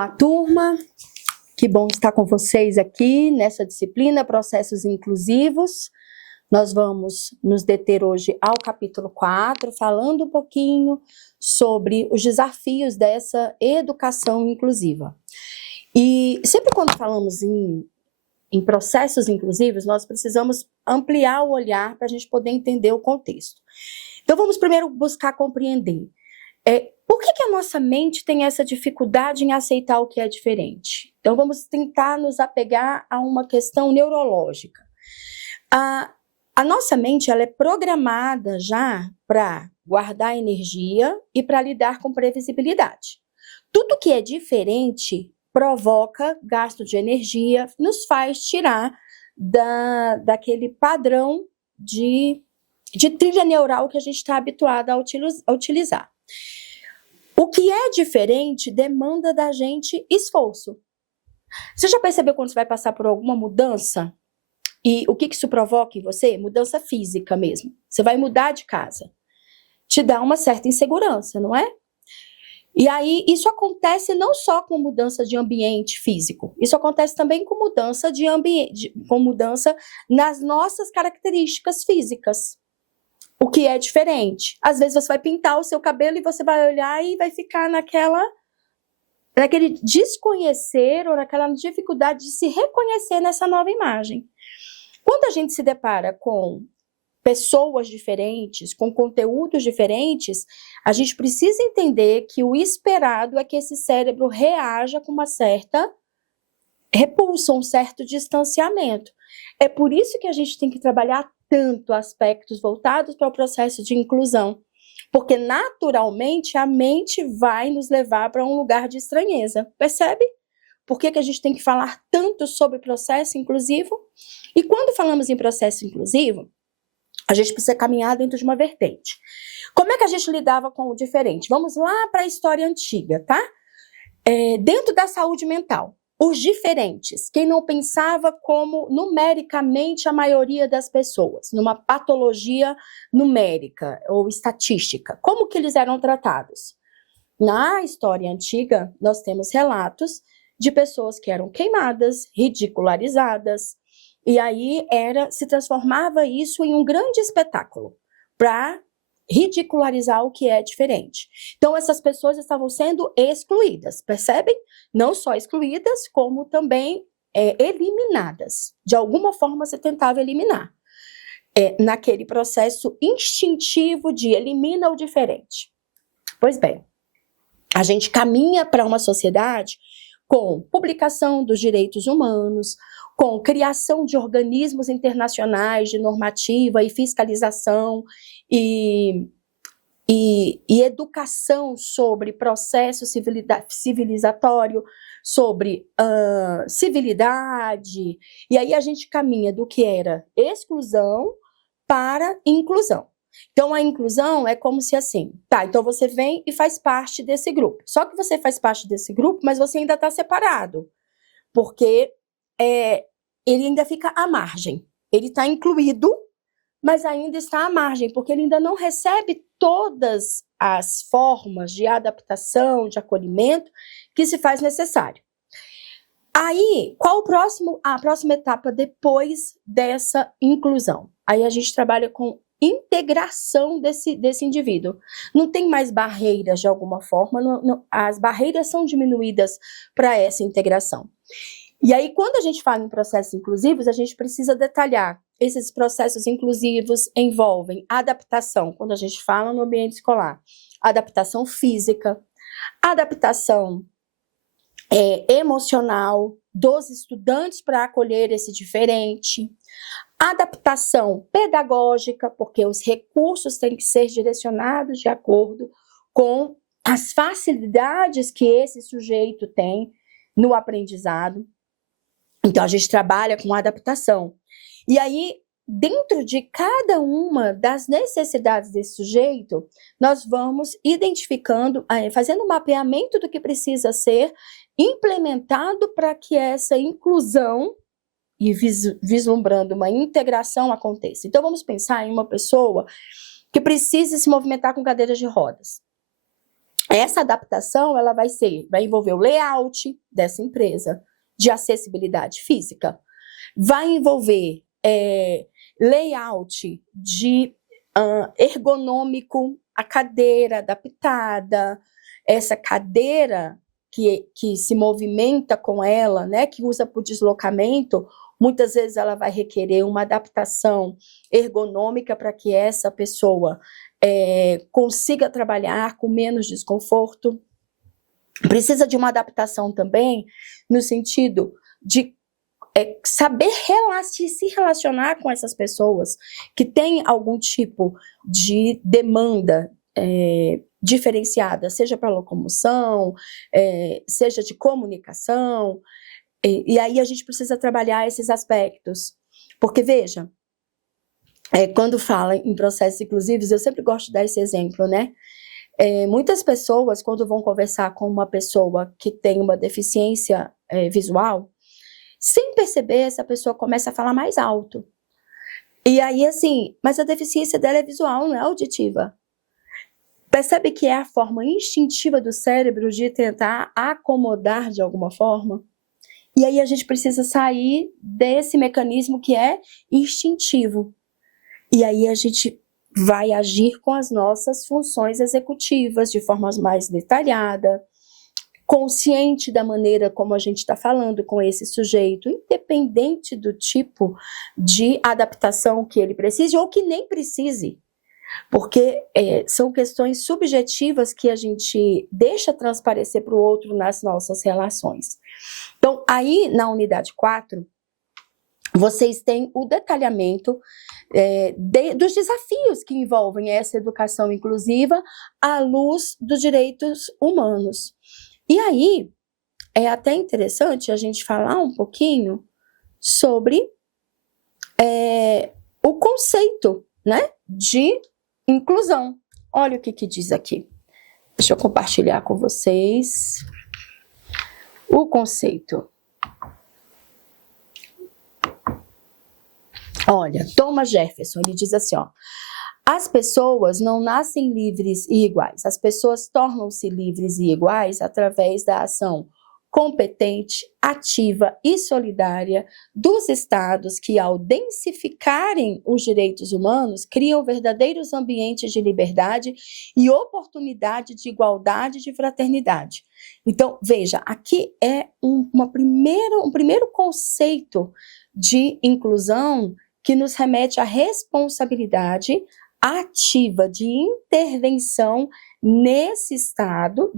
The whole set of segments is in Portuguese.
Olá, turma! Que bom estar com vocês aqui nessa disciplina Processos Inclusivos. Nós vamos nos deter hoje ao capítulo 4, falando um pouquinho sobre os desafios dessa educação inclusiva. E sempre quando falamos em processos inclusivos, nós precisamos ampliar o olhar para a gente poder entender o contexto. Então, vamos primeiro buscar compreender por que a nossa mente tem essa dificuldade em aceitar o que é diferente. Então, vamos tentar nos apegar a uma questão neurológica. A nossa mente ela é programada já para guardar energia e para lidar com previsibilidade. Tudo que é diferente provoca gasto de energia, nos faz tirar daquele padrão de trilha neural que a gente está habituado a utilizar. O que é diferente demanda da gente esforço. Você já percebeu quando você vai passar por alguma mudança? E o que isso provoca em você? Mudança física mesmo. Você vai mudar de casa. Te dá uma certa insegurança, não é? E aí, isso acontece não só com mudança de ambiente físico, isso acontece também com mudança de ambiente, com mudança nas nossas características físicas. O que é diferente. Às vezes você vai pintar o seu cabelo e você vai olhar e vai ficar naquele desconhecer ou naquela dificuldade de se reconhecer nessa nova imagem. Quando a gente se depara com pessoas diferentes, com conteúdos diferentes, a gente precisa entender que o esperado é que esse cérebro reaja com uma certa repulsa, um certo distanciamento. É por isso que a gente tem que trabalhar tanto aspectos voltados para o processo de inclusão, porque naturalmente a mente vai nos levar para um lugar de estranheza, percebe? Por que a gente tem que falar tanto sobre processo inclusivo? E quando falamos em processo inclusivo, a gente precisa caminhar dentro de uma vertente. Como é que a gente lidava com o diferente? Vamos lá para a história antiga, tá? Dentro da saúde mental. Os diferentes, quem não pensava como numericamente a maioria das pessoas, numa patologia numérica ou estatística, como que eles eram tratados? Na história antiga, nós temos relatos de pessoas que eram queimadas, ridicularizadas, e aí se transformava isso em um grande espetáculo para ridicularizar o que é diferente. Então, essas pessoas estavam sendo excluídas, percebem? Não só excluídas, como também eliminadas. De alguma forma, você tentava eliminar. Naquele processo instintivo de elimina o diferente. Pois bem, a gente caminha para uma sociedade com publicação dos direitos humanos, com criação de organismos internacionais de normativa e fiscalização e educação sobre processo civilizatório, sobre civilidade. E aí a gente caminha do que era exclusão para inclusão. Então, a inclusão é como se assim, então você vem e faz parte desse grupo. Só que você faz parte desse grupo, mas você ainda está separado, porque ele ainda fica à margem. Ele está incluído, mas ainda está à margem, porque ele ainda não recebe todas as formas de adaptação, de acolhimento que se faz necessário. Aí, qual a próxima etapa depois dessa inclusão? Aí a gente trabalha com integração desse indivíduo. Não tem mais barreiras de alguma forma, as barreiras são diminuídas para essa integração. E aí, quando a gente fala em processos inclusivos, a gente precisa detalhar. Esses processos inclusivos envolvem adaptação, quando a gente fala no ambiente escolar, adaptação física, adaptação emocional dos estudantes para acolher esse diferente, adaptação pedagógica, porque os recursos têm que ser direcionados de acordo com as facilidades que esse sujeito tem no aprendizado. Então, a gente trabalha com adaptação. E aí, dentro de cada uma das necessidades desse sujeito, nós vamos identificando, fazendo um mapeamento do que precisa ser implementado para que essa inclusão e vislumbrando uma integração aconteça. Então, vamos pensar em uma pessoa que precisa se movimentar com cadeiras de rodas. essa adaptação ela vai envolver o layout dessa empresa, de acessibilidade física, vai envolver layout de ergonômico, a cadeira adaptada, essa cadeira que se movimenta com ela, né, que usa para o deslocamento, muitas vezes ela vai requerer uma adaptação ergonômica para que essa pessoa consiga trabalhar com menos desconforto. Precisa de uma adaptação também no sentido de saber se relacionar com essas pessoas que têm algum tipo de demanda diferenciada, seja para locomoção, seja de comunicação, e aí a gente precisa trabalhar esses aspectos, porque veja, quando fala em processos inclusivos, eu sempre gosto de dar esse exemplo, né? Muitas pessoas, quando vão conversar com uma pessoa que tem uma deficiência visual, sem perceber, essa pessoa começa a falar mais alto. E aí, assim, mas a deficiência dela é visual, não é auditiva. Percebe que é a forma instintiva do cérebro de tentar acomodar de alguma forma? E aí a gente precisa sair desse mecanismo que é instintivo. E aí a gente vai agir com as nossas funções executivas de forma mais detalhada, consciente da maneira como a gente está falando com esse sujeito, independente do tipo de adaptação que ele precise ou que nem precise, porque são questões subjetivas que a gente deixa transparecer para o outro nas nossas relações. Então, aí na unidade 4, vocês têm o detalhamento dos desafios que envolvem essa educação inclusiva à luz dos direitos humanos. E aí, é até interessante a gente falar um pouquinho sobre o conceito, né, de inclusão. Olha o que diz aqui. Deixa eu compartilhar com vocês o conceito. Olha, Thomas Jefferson, ele diz assim, ó, as pessoas não nascem livres e iguais, as pessoas tornam-se livres e iguais através da ação competente, ativa e solidária dos estados que, ao densificarem os direitos humanos, criam verdadeiros ambientes de liberdade e oportunidade de igualdade e de fraternidade. Então, veja, aqui é um primeiro conceito de inclusão que nos remete à responsabilidade ativa de intervenção desse estado,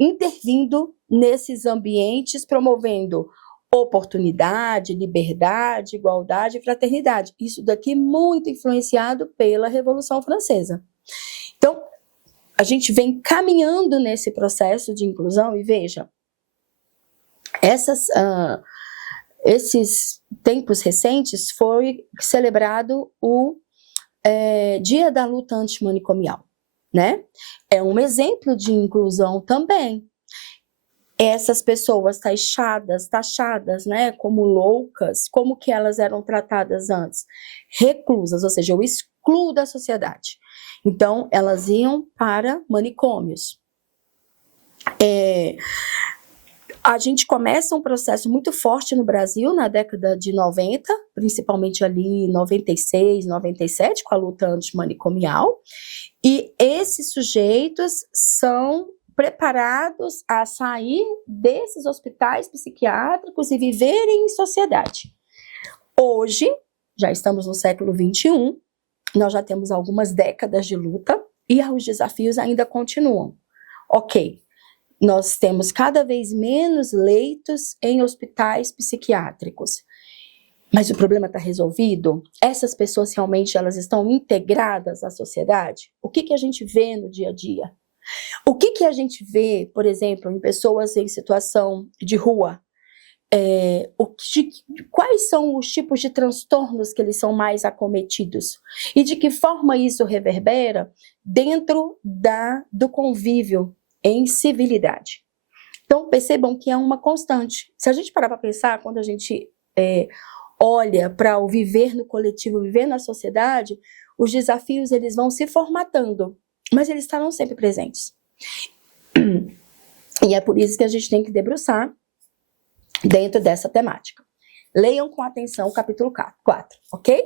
intervindo nesses ambientes, promovendo oportunidade, liberdade, igualdade e fraternidade. Isso daqui muito influenciado pela Revolução Francesa. Então, a gente vem caminhando nesse processo de inclusão e veja, esses tempos recentes foi celebrado o Dia da Luta Antimanicomial, né? É um exemplo de inclusão também. Essas pessoas taxadas, né, como loucas, como que elas eram tratadas antes? Reclusas, ou seja, eu excluo da sociedade. Então, elas iam para manicômios. A gente começa um processo muito forte no Brasil na década de 90, principalmente ali em 96, 97, com a luta antimanicomial, e esses sujeitos são preparados a sair desses hospitais psiquiátricos e viverem em sociedade. Hoje, já estamos no século XXI, nós já temos algumas décadas de luta e os desafios ainda continuam. Ok, nós temos cada vez menos leitos em hospitais psiquiátricos. Mas o problema está resolvido? Essas pessoas realmente elas estão integradas à sociedade? O que a gente vê no dia a dia? O que a gente vê, por exemplo, em pessoas em situação de rua? Quais são os tipos de transtornos que eles são mais acometidos? E de que forma isso reverbera dentro do convívio em civilidade? Então, percebam que é uma constante. Se a gente parar para pensar, quando a gente olha para o viver no coletivo, viver na sociedade, os desafios eles vão se formatando mas eles estarão sempre presentes. E é por isso que a gente tem que debruçar dentro dessa temática. Leiam com atenção o capítulo 4, ok?